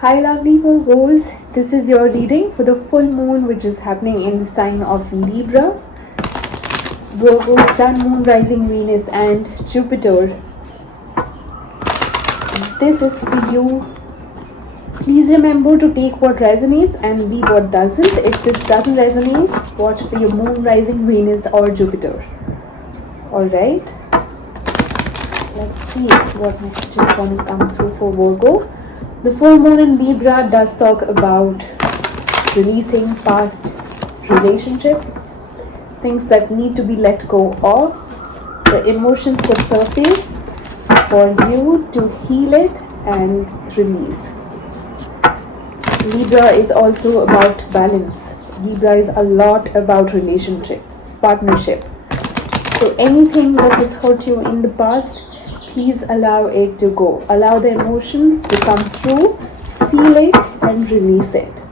Hi, lovely Virgos. This is your reading for the full moon, which is happening in the sign of Libra. Virgo, Sun, Moon, Rising, Venus, and Jupiter. This is for you. Please remember to take what resonates and leave what doesn't. If this doesn't resonate, watch for your Moon, Rising, Venus, or Jupiter. Alright. Let's see what messages want to come through for Virgo. The full moon in Libra does talk about releasing past relationships, things that need to be let go of. The emotions could surface for you to heal it and release. Libra is also about balance. Libra is a lot about relationships, partnership. So anything that has hurt you in the past, please allow it to go. Allow the emotions to come through, feel it and release it,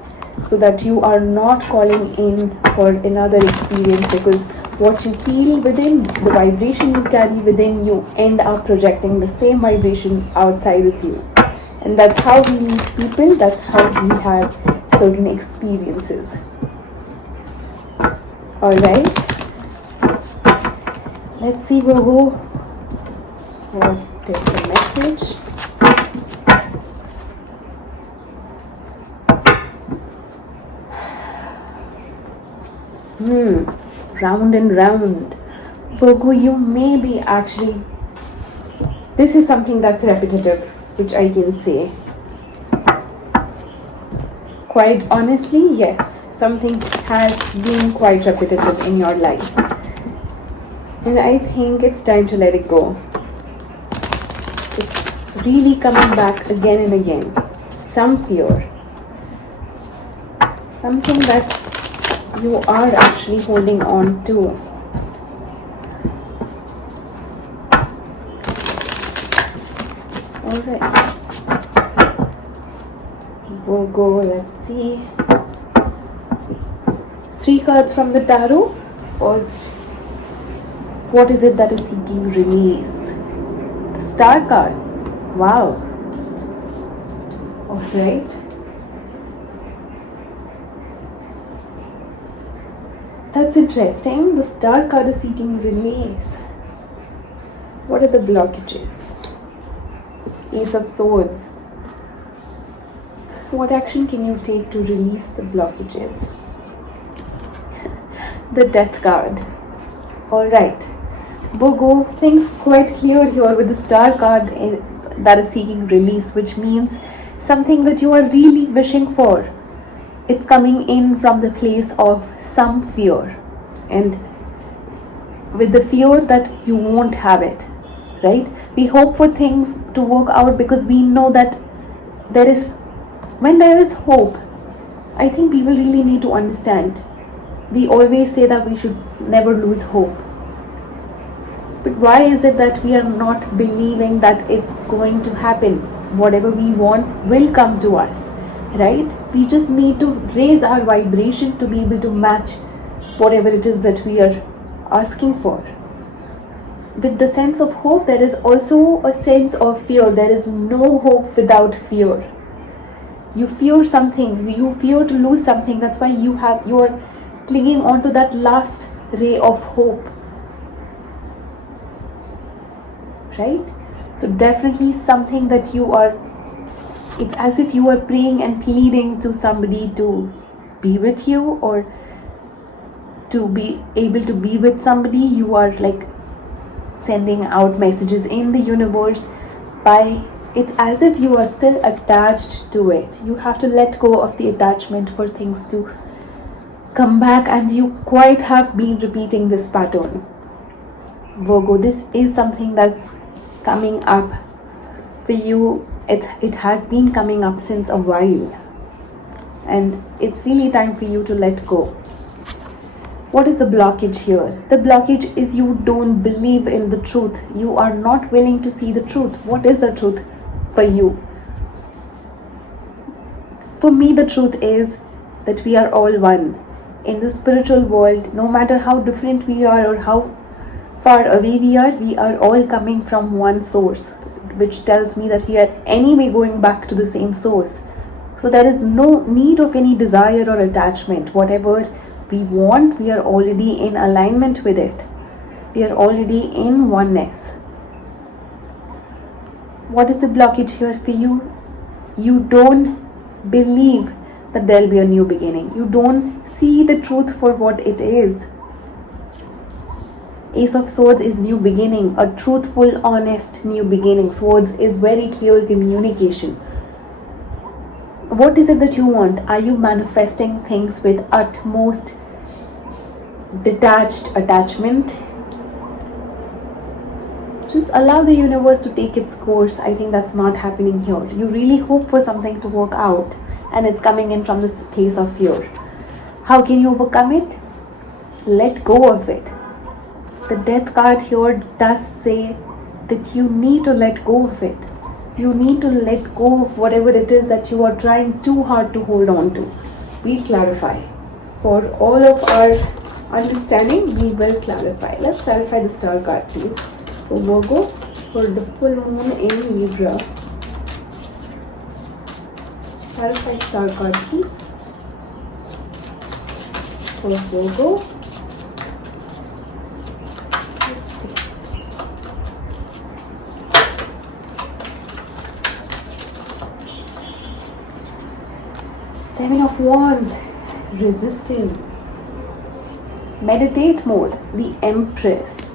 so that you are not calling in for another experience, because what you feel within, the vibration you carry within, you end up projecting the same vibration outside of you. And that's how we meet people, that's how we have certain experiences. Alright, let's see Virgo, what is the message? Round and round. Virgo, you may be actually, this is something that's repetitive, which I can say. Quite honestly, yes, something has been quite repetitive in your life. And I think it's time to let it go. It's really coming back again and again. Some fear. Something that you are actually holding on to. Alright. Virgo, let's see. 3 cards from the tarot. First, what is it that is seeking release? The Star card. Wow. Alright. That's interesting. The Star card is seeking release. What are the blockages? Ace of Swords. What action can you take to release the blockages? The Death card. Alright. Virgo, things quite clear here with the Star card that is seeking release, which means something that you are really wishing for. It's coming in from the place of some fear, and with the fear that you won't have it, right? We hope for things to work out because we know that when there is hope, I think people really need to understand. We always say that we should never lose hope. But why is it that we are not believing that it's going to happen? Whatever we want will come to us. Right? We just need to raise our vibration to be able to match whatever it is that we are asking for. With the sense of hope, there is also a sense of fear. There is no hope without fear. You fear something, you fear to lose something. That's why you are clinging on to that last ray of hope. Right? So definitely something that you are, it's as if you are praying and pleading to somebody to be with you, or to be able to be with somebody. You are like sending out messages in the universe it's as if you are still attached to it. You have to let go of the attachment for things to come back, and you quite have been repeating this pattern. Virgo, this is something that's coming up for you. It has been coming up since a while, and it's really time for you to let go. What is the blockage here? The blockage is you don't believe in the truth. You are not willing to see the truth. What is the truth for you? For me, the truth is that we are all one. In the spiritual world, no matter how different we are or how far away we are all coming from one source, which tells me that we are anyway going back to the same source. So there is no need of any desire or attachment. Whatever we want, we are already in alignment with it. We are already in oneness. What is the blockage here for you? You don't believe that there'll be a new beginning. You don't see the truth for what it is. Ace of Swords is new beginning, a truthful, honest new beginning. Swords is very clear communication. What is it that you want? Are you manifesting things with utmost detached attachment? Just allow the universe to take its course. I think that's not happening here. You really hope for something to work out, and it's coming in from this place of fear. How can you overcome it? Let go of it. The Death card here does say that you need to let go of it. You need to let go of whatever it is that you are trying too hard to hold on to. We'll clarify. For all of our understanding, we will clarify. Let's clarify the Star card, please. For Virgo, for the full moon in Libra. Clarify Star card, please. For Virgo. Let's see. Seven of Wands. Resistance. Meditate mode. The Empress.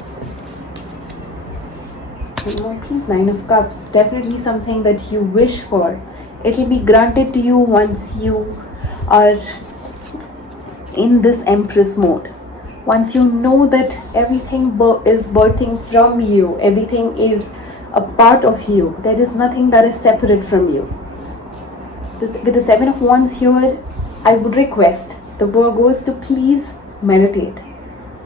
One more please. Nine of Cups. Definitely something that you wish for. It will be granted to you once you are in this Empress mode. Once you know that everything is birthing from you, everything is a part of you. There is nothing that is separate from you. With the Seven of Wands here, I would request the Virgos to please meditate.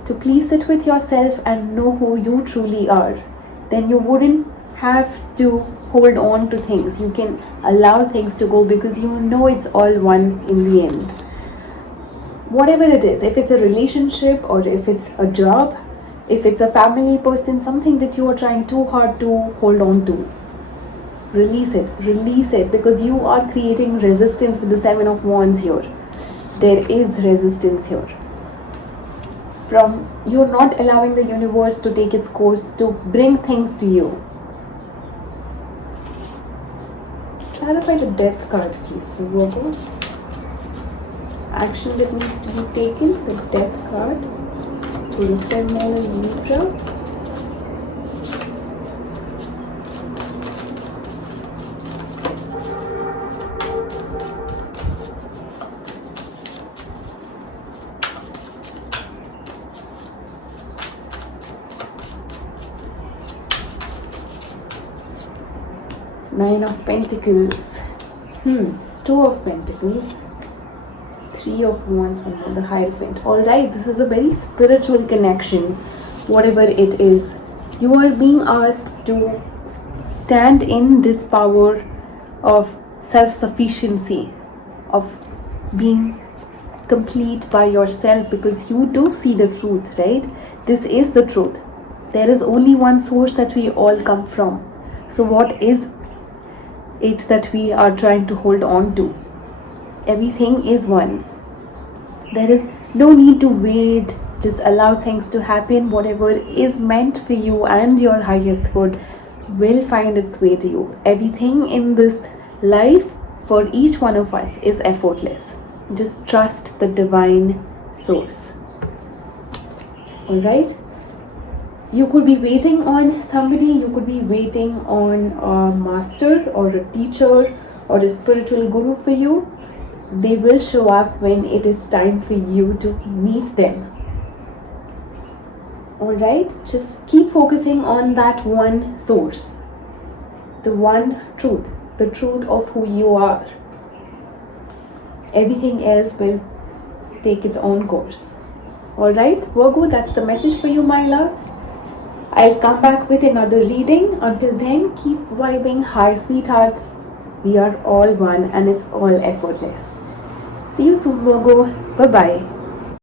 To please sit with yourself and know who you truly are. Then you wouldn't have to hold on to things. You can allow things to go because you know it's all one in the end. Whatever it is, if it's a relationship or if it's a job, if it's a family person, something that you are trying too hard to hold on to, release it because you are creating resistance with the Seven of Wands here. There is resistance here. From you're not allowing the universe to take its course to bring things to you. Clarify the Death card, please, for Virgo. Action that needs to be taken, the Death card. To the full moon in Libra. Nine of Pentacles. Two of Pentacles. Three of Wands, one more, the Hierophant. Alright, this is a very spiritual connection, whatever it is. You are being asked to stand in this power of self-sufficiency, of being complete by yourself, because you do see the truth, right? This is the truth. There is only one source that we all come from. So what is it that we are trying to hold on to? Everything is one. There is no need to wait. Just allow things to happen. Whatever is meant for you and your highest good will find its way to you. Everything in this life for each one of us is effortless. Just trust the divine source. Alright? You could be waiting on somebody, you could be waiting on a master or a teacher or a spiritual guru for you. They will show up when it is time for you to meet them. Alright, just keep focusing on that one source, the one truth, the truth of who you are. Everything else will take its own course. Alright, Virgo, that's the message for you, my loves. I'll come back with another reading. Until then, keep vibing high, sweethearts. We are all one and it's all effortless. See you soon, Virgo. Bye-bye.